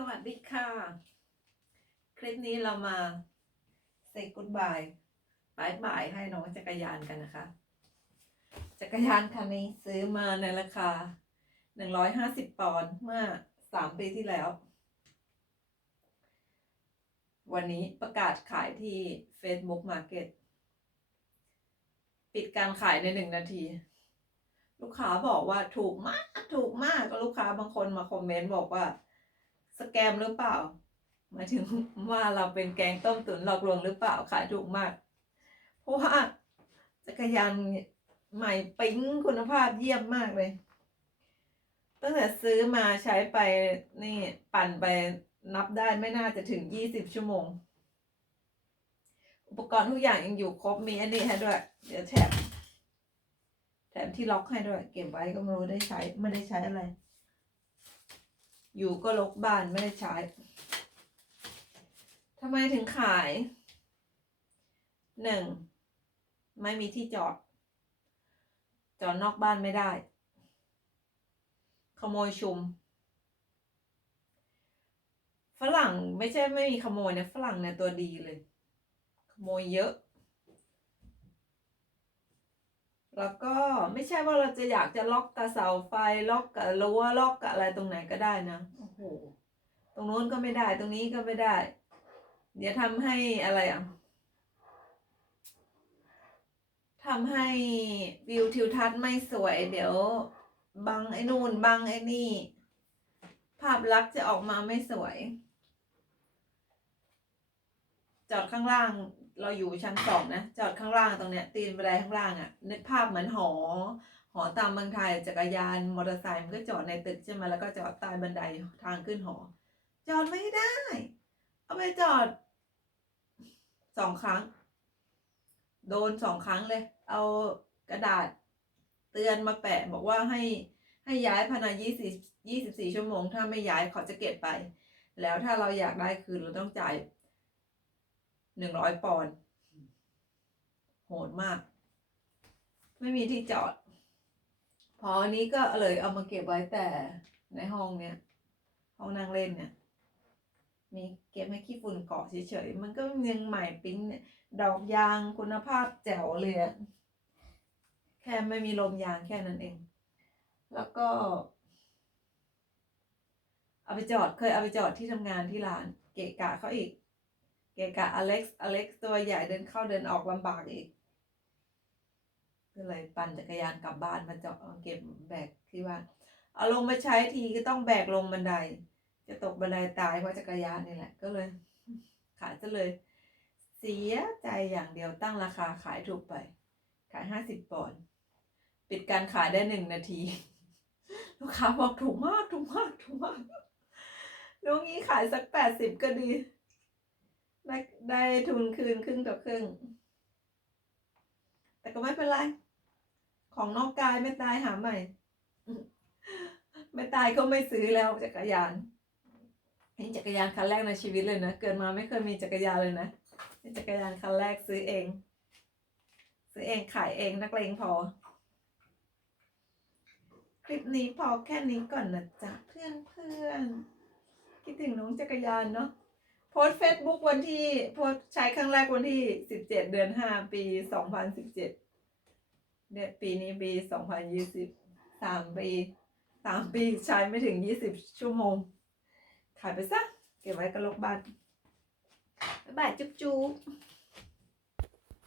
สวัสดีค่ะ คลิปนี้เรามา say goodbye บายบายให้น้องจักรยานกันนะคะ จักรยานคันนี้ซื้อมาในราคา150ปอนด์เมื่อ3ปีที่แล้ว วันนี้ประกาศขายที่ Facebook Market ปิดการขายในหนึ่งนาที ลูกค้าบอกว่าถูกมาก ถูกมากก็ลูกค้าบางคนมาคอมเมนต์บอกว่า สแกมหรือเปล่าหมายถึงว่าเราเป็นแกงต้มตุ๋นหลอกลวงหรือเปล่าขายถูกมาก เพราะว่าจักรยานใหม่ปิ๊งคุณภาพเยี่ยมมากเลย ตั้งแต่ซื้อมาใช้ไปนี่ปั่นไปนับได้ไม่น่าจะถึงยี่สิบชั่วโมง อุปกรณ์ทุกอย่างยังอยู่ครบมีอันนี้ให้ด้วย เดี๋ยวแถมแถมที่ล็อกให้ด้วย เก็บไว้ก็ไม่รู้ได้ใช้ไม่ได้ใช้อะไร อยู่ก็ลกบ้านไม่ได้ใช้ทำไมถึงขายหนึ่งไม่มีที่จอด จอดนอกบ้านไม่ได้ ขโมยชุม ฝรั่งไม่ใช่ไม่มีขโมยนะฝรั่งเนี่ยตัวดีเลย ขโมยเยอะ แล้วก็ไม่ใช่ว่าเราจะอยากจะล็อกกับเสาไฟล็อกกับรั้วล็อกกับอะไรตรงไหนก็ได้นะโอ้โหตรงโน้นก็ไม่ได้ ตรงนี้ก็ไม่ได้ เดี๋ยวทำให้อะไรอะทำให้วิวทิวทัศน์ไม่สวย เดี๋ยวบังไอ้นู่นบังไอ้นี่ ภาพลักษณ์จะออกมาไม่สวย จอดข้างล่าง เราอยู่ชั้นสองนะจอดข้างล่างตรงเนี้ยตีนบันไดข้างล่างอะ่ะนึกภาพเหมือนหอ หอตามเมืองไทยจักรยานมอเตอร์ไซค์มันก็จอดในตึกใช่ไหมแล้วก็จอดใต้บันไดทางขึ้นหอ จอดไม่ได้ เอาไปจอดสองครั้ง โดนสองครั้งเลย เอากระดาษเตือนมาแปะบอกว่าให้ให้ย้ายภายในยี่สิบยี่สิบสี่ชั่วโมง ถ้าไม่ย้ายเขาจะเก็บไป แล้วถ้าเราอยากได้คืนเราต้องจ่าย หนึ่งร้อยปอนด์โหดมาก ไม่มีที่จอด พออันนี้ก็เลยเอามาเก็บไว้แต่ในห้องเนี้ยห้องนั่งเล่นเนี่ยมีเก็บให้ขี้ฝุ่นเกาะเฉยๆ มันก็ยังใหม่ปิ๊งดอกยางคุณภาพแจ๋วเลยแค่ไม่มีลมยางแค่นั้นเอง แล้วก็ เอาไปจอดเคยเอาไปจอดที่ทำงานที่ร้าน เกะกะเขาอีก เกะกะอเล็กซ์อเล็กซ์ตัวใหญ่เดินเข้าเดินออกลำบากอีกก็เลยปั่นจักรยานกลับบ้านมาจอดเก็บแบกที่บ้านเอาลงมาใช้ทีก็ต้องแบกลงบันได จะตกบันไดตายเพราะจักรยานนี่แหละ ก็เลย ขายซะเลย เสียใจอย่างเดียวตั้งราคาขายถูกไป ขายห้าสิบปอนด์ปิดการขายได้หนึ่งนาที ลูกค้าบอกถูกมากถูกมากถูกมากลูกนี้ขายสักแปดสิบก็ดี ได้ได้ทุนคืนครึ่งต่อครึ่ง แต่ก็ไม่เป็นไร ของนอกกายไม่ตายหาใหม่ ไม่ตายก็ไม่ซื้อแล้วจักรยานนี่จักรยานคันแรกในชีวิตเลยนะ เกิดมาไม่เคยมีจักรยานเลยนะนี่จักรยานคันแรกซื้อเอง ซื้อเองขายเองนักเลงพอ คลิปนี้พอแค่นี้ก่อนนะจ๊ะเพื่อนเพื่อนคิดถึงน้องจักรยานเนาะ โพสเฟซบุ๊กวันที่โพสใช้ครั้งแรกวันที่สิบเจ็ดเดือนห้าปีสองพันสิบเจ็ดเนี่ยปีนี้ปีสองพันยี่สิบสามปีสามปีใช้ไม่ถึงยี่สิบชั่วโมงขายไปซะ เก็บไว้กับโลกบ้านบ๊ายบายจุ๊บจุ๊บ